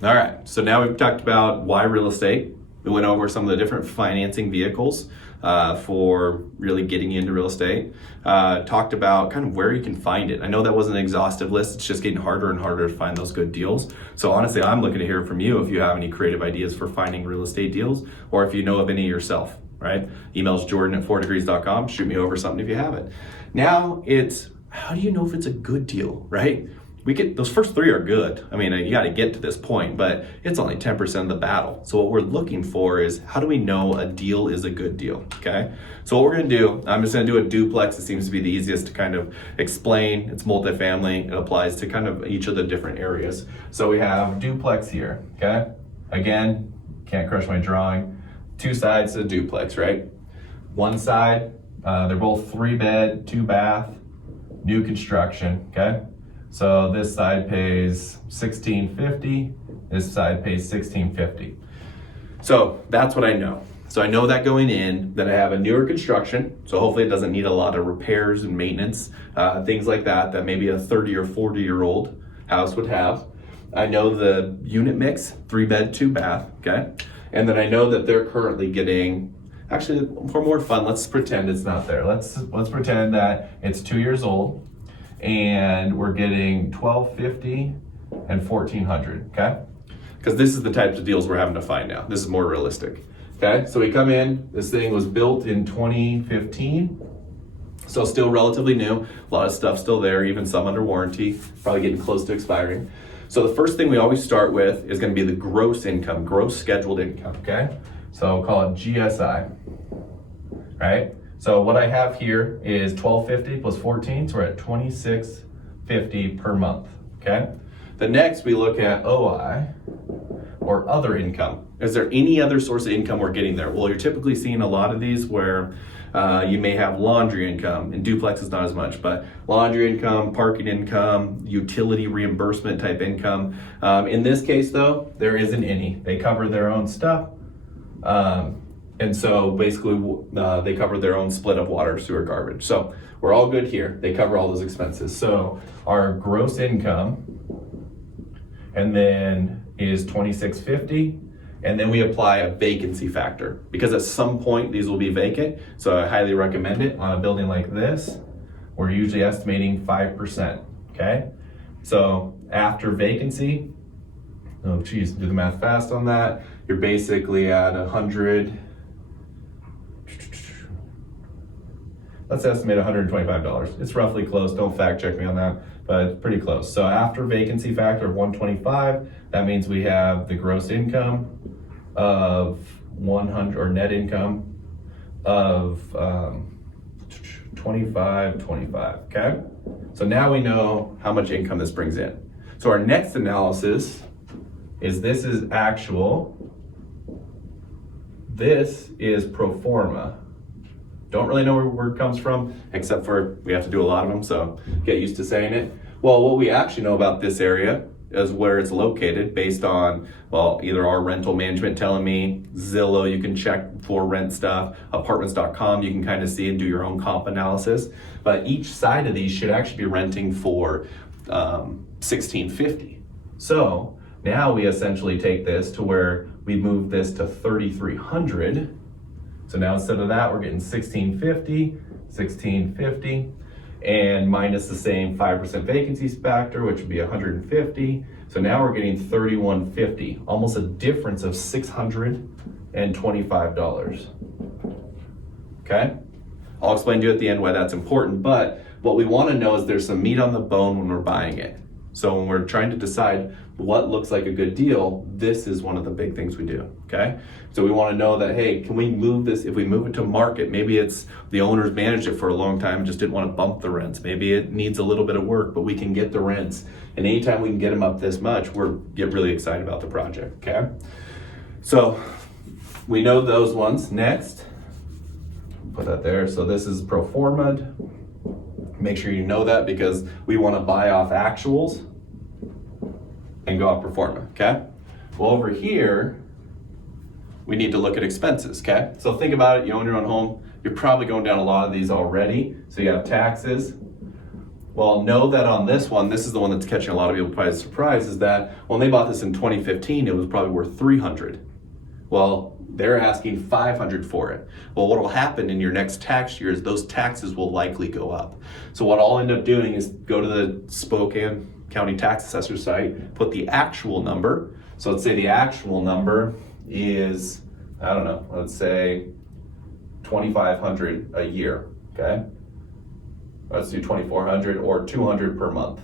All right, so now we've talked about why real estate. We went over some of the different financing vehicles for really getting you into real estate. Talked about kind of where you can find it. I know that wasn't an exhaustive list. It's just getting harder and harder to find those good deals. So honestly, I'm looking to hear from you if you have any creative ideas for finding real estate deals, or if you know of any yourself, right? Email's jordan@4degrees.com. Shoot me over something if you have it. Now it's, how do you know if it's a good deal, right? We get those first three are good. I mean, you got to get to this point, but it's only 10% of the battle. So what we're looking for is, how do we know a deal is a good deal? Okay. So what we're going to do, I'm just going to do a duplex. It seems to be the easiest to kind of explain. It's multifamily. It applies to kind of each of the different areas. So we have duplex here. Okay. Again, can't crush my drawing. Two sides to duplex, right? One side, they're both 3-bed, 2-bath, new construction. Okay. So this side pays $1,650, this side pays $1,650. So that's what I know. So I know that going in, that I have a newer construction, so hopefully it doesn't need a lot of repairs and maintenance, things like that, that maybe a 30 or 40-year-old house would have. I know the unit mix, 3-bed, 2-bath, okay? And then I know that they're currently getting, actually for more fun, let's pretend it's not there. Let's pretend that it's 2 years old, and we're getting $1,250 and $1,400, okay? Because this is the types of deals we're having to find now. This is more realistic, okay? So we come in, this thing was built in 2015, so still relatively new. A lot of stuff still there, even some under warranty, probably getting close to expiring. So the first thing we always start with is gonna be the gross income, gross scheduled income, okay? So we'll call it GSI, right? So what I have here is $1,250 plus 14, so we're at $2,650 per month, okay? The next we look at OI, or other income. Is there any other source of income we're getting there? Well, you're typically seeing a lot of these where you may have laundry income, and duplex is not as much, but laundry income, parking income, utility reimbursement type income. In this case though, there isn't any. They cover their own stuff. And so basically they cover their own split of water, sewer, garbage. So we're all good here. They cover all those expenses. So our gross income and then is $2,650. And then we apply a vacancy factor because at some point these will be vacant. So I highly recommend it on a building like this. We're usually estimating 5%, okay? So after vacancy, oh geez, do the math fast on that. You're basically at 100, let's estimate $125. It's roughly close, don't fact check me on that, but it's pretty close. So after vacancy factor of 125, that means we have the gross income of 100, or net income of 25, okay? So now we know how much income this brings in. So our next analysis is, this is actual, this is pro forma. Don't really know where the word comes from, except for we have to do a lot of them, so get used to saying it. Well, what we actually know about this area is where it's located based on, well, either our rental management telling me, Zillow, you can check for rent stuff, apartments.com, you can kind of see and do your own comp analysis. But each side of these should actually be renting for $1,650. So now we essentially take this to where we move this to $3,300. So now instead of that, we're getting $1,650, and minus the same 5% vacancy factor, which would be 150. So now we're getting $3,150, almost a difference of $625. Okay? I'll explain to you at the end why that's important, but what we want to know is there's some meat on the bone when we're buying it. So when we're trying to decide what looks like a good deal, this is one of the big things we do, okay? So we want to know that, hey, can we move this? If we move it to market, maybe it's the owners managed it for a long time, just didn't want to bump the rents. Maybe it needs a little bit of work, but we can get the rents. And anytime we can get them up this much, get really excited about the project, okay? So we know those ones. Next, put that there. So this is pro forma. Make sure you know that because we want to buy off actuals and go off pro forma, okay? Well, over here, we need to look at expenses, okay? So think about it, you own your own home, you're probably going down a lot of these already. So you have taxes, Well, know that on this one, this is the one that's catching a lot of people by surprise, is that when they bought this in 2015, it was probably worth $300. Well, they're asking $500 for it. Well, what will happen in your next tax year is those taxes will likely go up. So what I'll end up doing is go to the Spokane County Tax Assessor site, put the actual number. So let's say the actual number is, I don't know, let's say $2,500 a year, okay? Let's do $2,400 or $200 per month.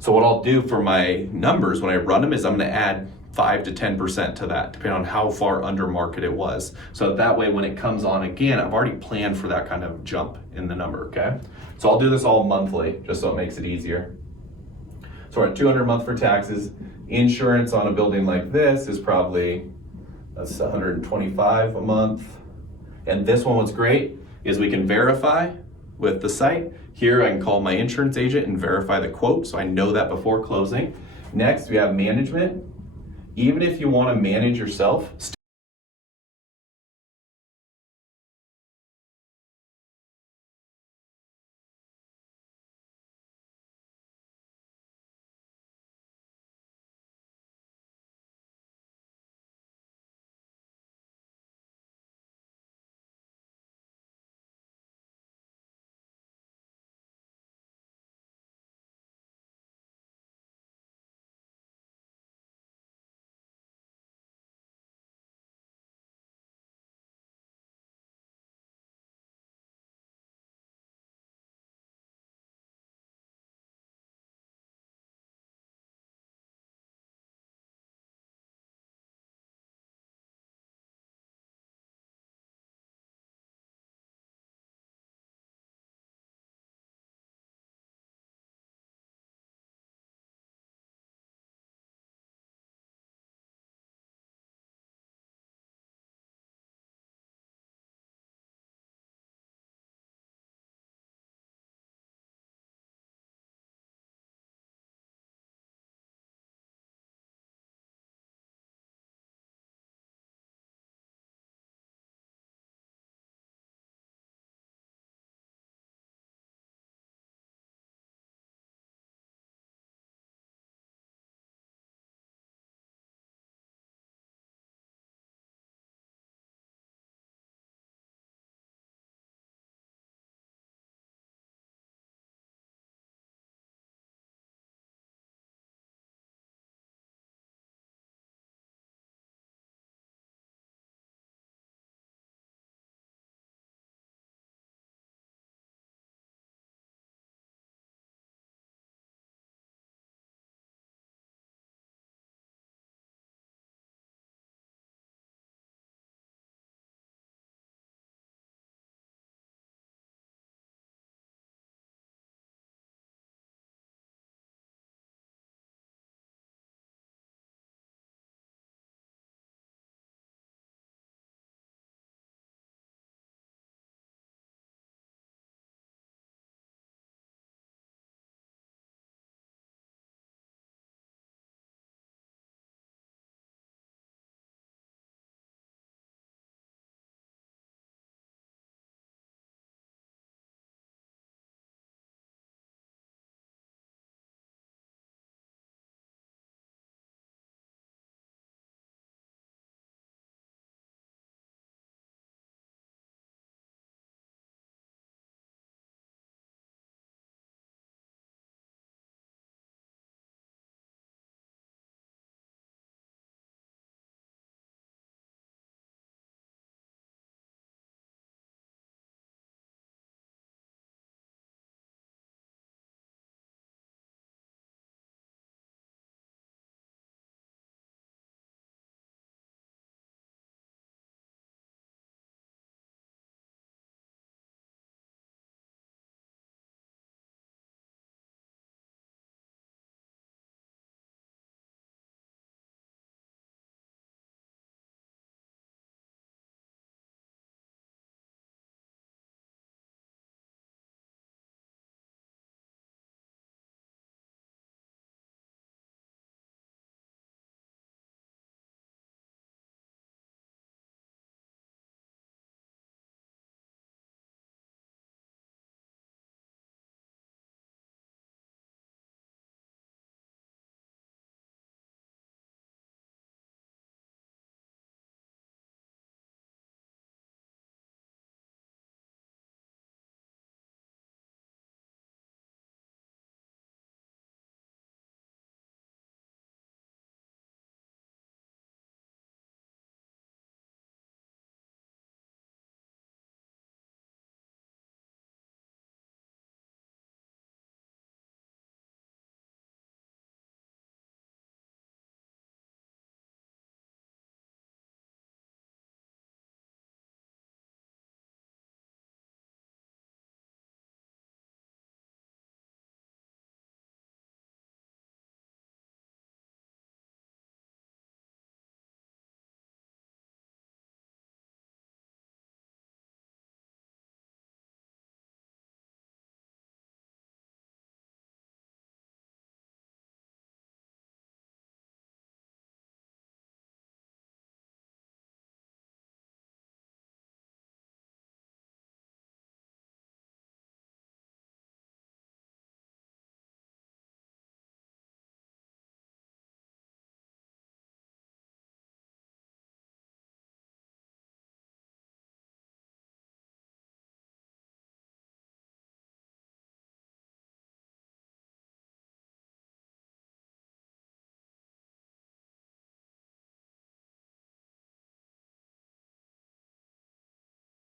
So what I'll do for my numbers when I run them is I'm gonna add 5 to 10% to that, depending on how far under market it was. So that way when it comes on again, I've already planned for that kind of jump in the number, okay? So I'll do this all monthly, just so it makes it easier. So we're at $200 a month for taxes. Insurance on a building like this is probably, that's $125 a month. And this one, what's great is we can verify with the site. Here I can call my insurance agent and verify the quote, so I know that before closing. Next, we have management. Even if you want to manage yourself, still